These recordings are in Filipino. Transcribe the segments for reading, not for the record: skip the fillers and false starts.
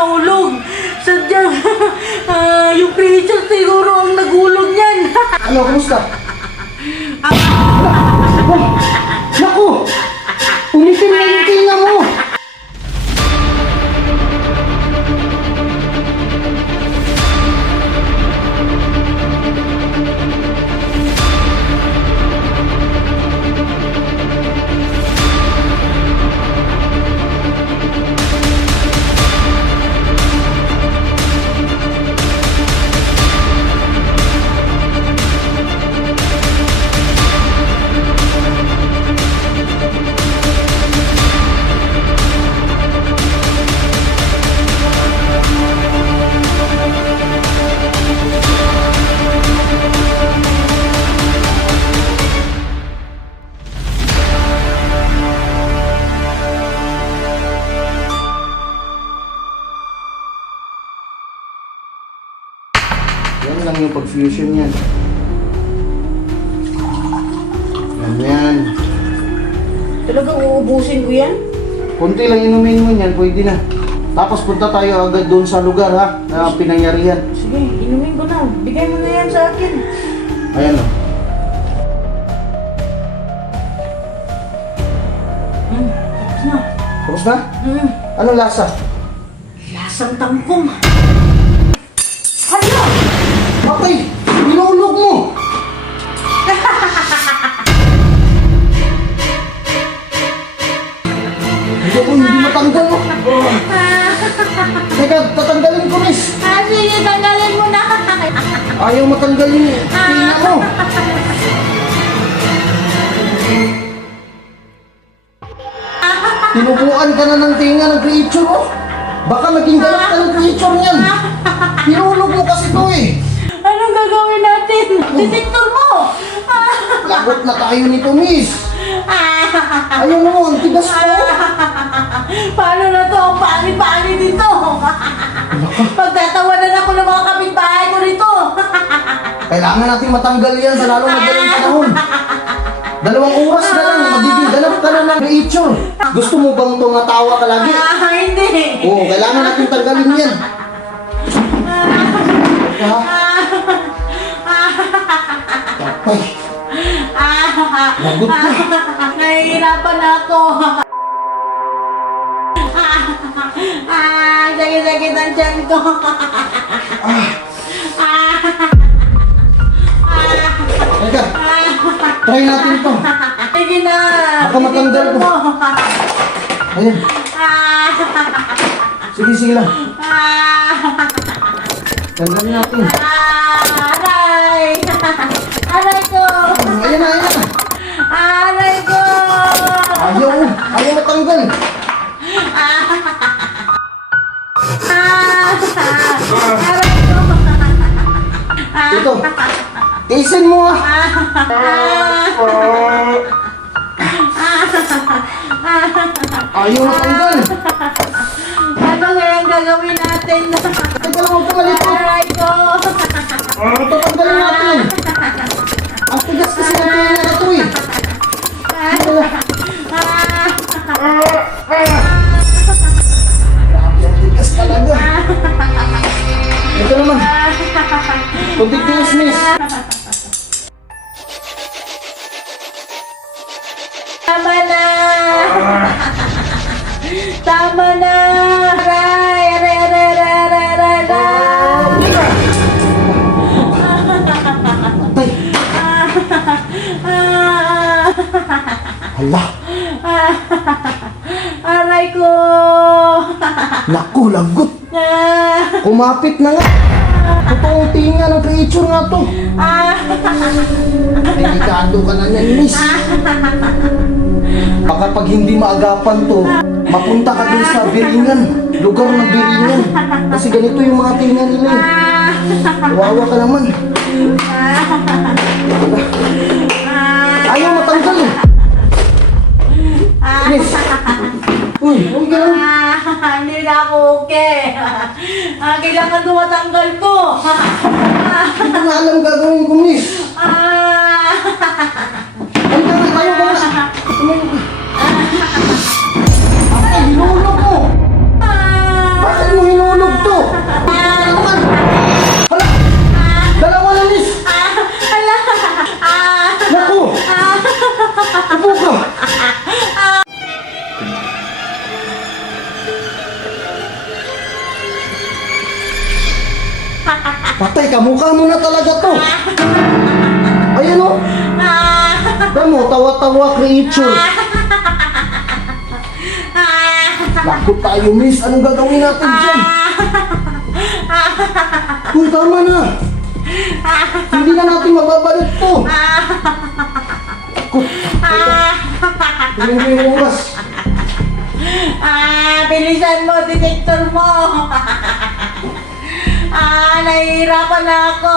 nahulog. Sadyang, yung creature siguro ang nagulog niyan. Ano, kumusta? Naku! Umitim na yung tinga mo! Yan lang yung pag-fusion yan. Yan. Talagang uubusin ko yan? Kunti lang inumin mo yan, pwede na. Tapos punta tayo agad doon sa lugar ha, na pinangyarihan. Sige, inumin ko na. Bigay mo na yan sa akin. Ayan o. Tapos na. Tapos na? Anong lasa? Lasang tangkong. Hala! Patay! Binulog mo! Hindi ko hindi matanggal mo. Teka, tatanggalin ko, miss. Sige, tanggalin mo na. Ayaw matanggal yung tinga mo. Tinubuan ka na ng tinga ng creature mo. Baka maging galak ka ng creature niyan. Pinulog mo kasi to eh. Anong gagawin natin? Detektor mo! Lagot na tayo nito, miss. Ayaw mo, ang tigas mo. Paano na to? Ang pani-pani dito. Pagtatawanan ako ng mga kapitbahay ko rito. Kailangan natin matanggal yan sa lalong madaling panahon. 2 oras na lang, magiging ganap ka na ng creature. Gusto mo bang tumatawa ka lagi? Hindi. Oo, kailangan natin tanggalin yan. Ha? Tapay. Lagot ka. Nahihirapan na ako. Sakit-sakit ang tiyan ko. Teka, try natin ito. Sige na. Baka matanggal ko. Ayan. Sige lang. Tanggalin natin. Aray! Aray ko! Ayan na. Aray ko! Ayaw matanggal. Aray ko! Ito. Tiisin mo ah. Ayaw matanggal. Ano kaya ang gagawin natin? Teka lang, huwag ka malito. Aray ko! Tatanggalin natin. Ang tigas kasi ng tinga na ito eh. Grabe, ang tigas talaga. Ito naman. Kunting tigas, miss. Tama na! Tama na! Aray! Aray! Hala, Aray ko! naku, lagot. Kumapit na nga. Totoong tinga ng creature nga to. Delikado ka na niyan, miss. Baka pag hindi maagapan to, mapunta ka dun sa biringan. Lugar ng biringan. Kasi ganito yung mga tinga nila eh. Kawawa ka naman. Ayaw matanggal eh. Miss. Uy, ka lang. Hindi na ako okay. Kailangan tumatanggal ko. Hindi ko na alam gagawin ko, miss. Ay, tayo ba? Ay, hinulog mo. Bakit mo hinulog? Patay ka, mukha mo na talaga to. Ayan o. Alam mo, tawa-tawa creature. Lagot tayo, miss. Anong gagawin natin dyan? Kung tama na. Hindi na natin mababalik to. Kut. Tingnan mo yung oras. Bilisan mo, detector mo. Nahihirapan na ako.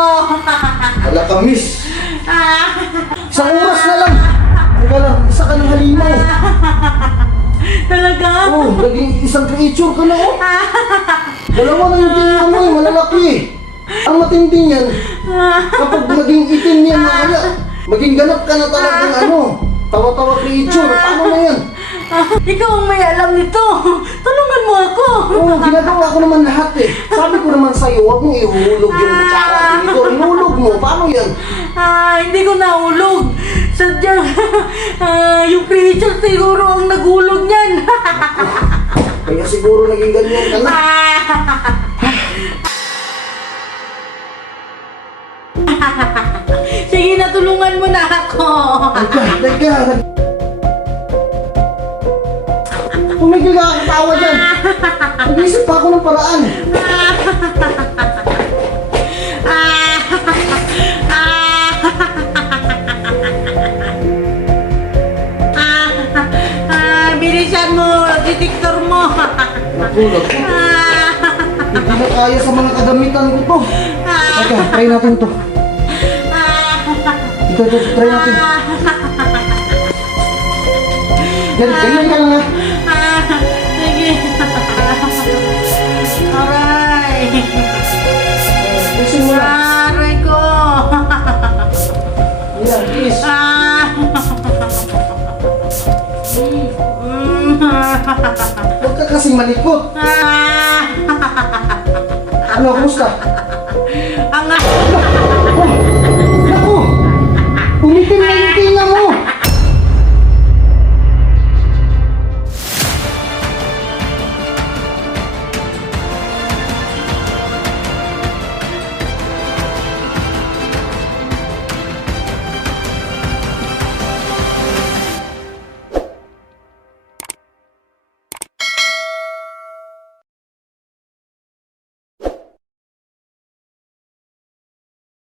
Wala ka, miss. Isang oras na lang. Teka lang, isa ka ng halimaw. Talaga? Oh, naging isang creature ka na, oh. Dalawa na yung tingnan mo, eh, malalaki. Ang matindi niyan, kapag maging itim niyan na kaya, maging ganap ka na talagang ano, tawa-tawa creature. Paano na yan? Ikaw ang may alam nito. Tulungan mo ako. Oo, ginagawa ko naman lahat eh. Sabi ko naman sa'yo, huwag mong ihulog yung kutsara dito. Ihulog mo, paano yan? Hindi ko nahulog. Sadyang, yung creature siguro ang nagulog niyan. Kaya siguro naging ganyan ka na. Sige na, tulungan mo na ako. Teka. Tumigil ka katawa dyan. Nag-isip pa ako ng paraan. Bilisan mo, detector mo. Nakulog. Hindi na kaya sa mga kagamitan ko to. Teka, try natin to. Ito, try natin. Ganyan ka lang ha. Sige. Aray. Listen mo lang. Aray ko. Yan, please. Huwag ka kasing malikot. Ano, kumusta? Ang